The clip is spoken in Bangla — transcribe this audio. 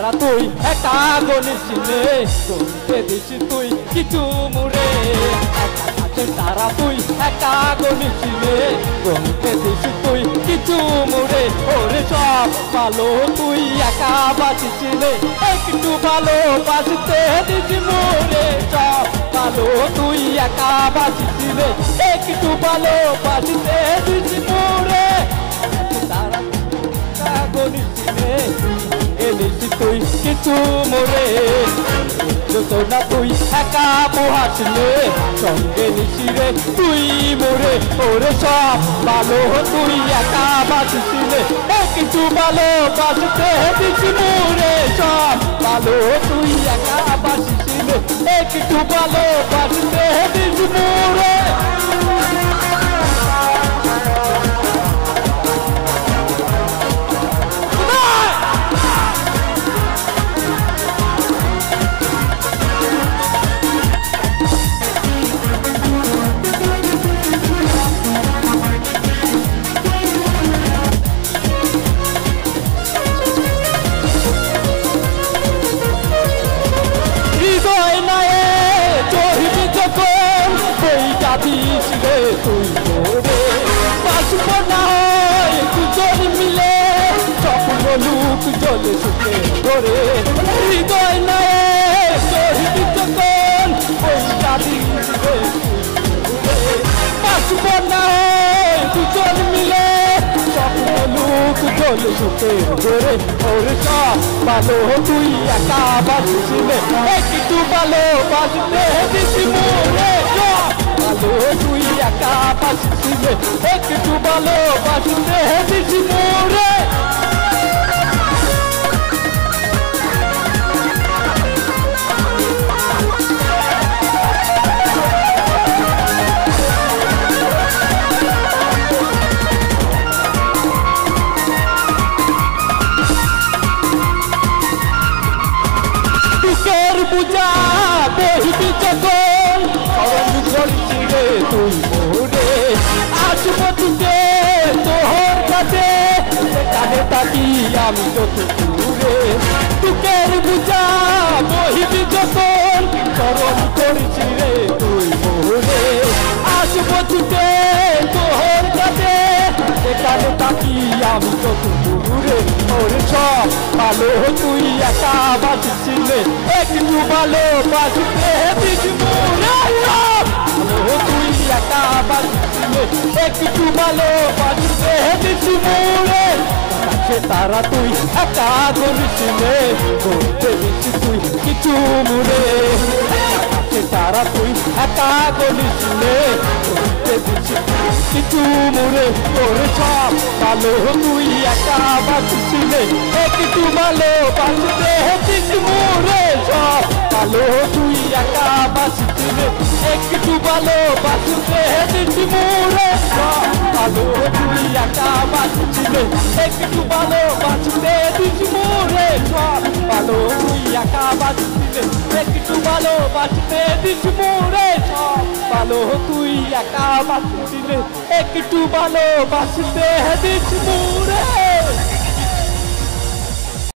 তারা তুই একা গনিসিনে তোকে দিস তুই কিছু মুরে তারা তুই একা গনিসিনে তোকে দিস তুই কিছু মুরে ওরে সব ভালো তুই একা বাঁচিছিলে একটু ভালো বাঁচতে দিস মুরে সব ভালো তুই একা বাঁচিছিলে একটু ভালো বাঁচতে দিস মুরে তারা গনিসিনে এলিস তুই কিছু মোরে যত না তুই একা বহাসলে সঙ্গে নিশিরে তুই মোরে ওরে সব ভালো তুই একা বাঁচিছিলে কিছু ভালো বাঁচতে দিস মোরে সব ভালো তুই একা বাঁচিছিলে কিছু ভালো বাঁচতে দিস মোরে দিসরে তুই মোরে বাঁচব না হয় দুজন মিলে স্বপ্ন লুক জলে সুখে করে হৃদয় নয় শহীদ যখন ওইটা দিসরে বাঁচব না হয় দুজন মিলে স্বপ্ন লুক জলে সুখে করে ওরে সব ভালো তুই একা বাঁচছিলে একটু ভালো বাঁচতে দিস মোরে ভালো তুই একা বাঁচছিলে একটু ভালো বাঁচতে দিস মোরে দুঃখের বুঝা বহিবি যখন স্মরণ করিসিরে তুই মোরে আসব তুকে তোর কাছে সেখানে থাকি আমি যত দূরে দুঃখের বুঝা বহিবি যখন স্মরণ করিসিরে তুই মোরে আসব তুকে তোর কাছে সেখানে থাকি আমি যত দূরে ওর সব ভালো তুই একা বাঁচছিলে একটু ভালো বাঁচতে দিস মোরে ভালো তুই একা বাঁচছিলে একটু ভালো বাঁচতে দিস মোরে তারা তুই একা গনিসিলে করতে দিস তুই কিছু মুরে তারা তুই একা গনিসিলে করতে দিস কিছু মুরে ওরে সব ভালো তুই একা বাঁচছিলে একটু ভালো বাঁচতে দিস মোরে সব ভালো তুই একা বাঁচছিলে একটু ভালো বাঁচতে দিস মোরে সব ভালো তুই একা বাঁচছিলে একটু ভালো বাঁচতে দিস মোরে সব ভালো তুই একা বাঁচছিলে একটু ভালো বাঁচতে দিস মোরে সব ভালো তুই একা বাঁচছিলে একটু ভালো বাঁচতে দিস মোরে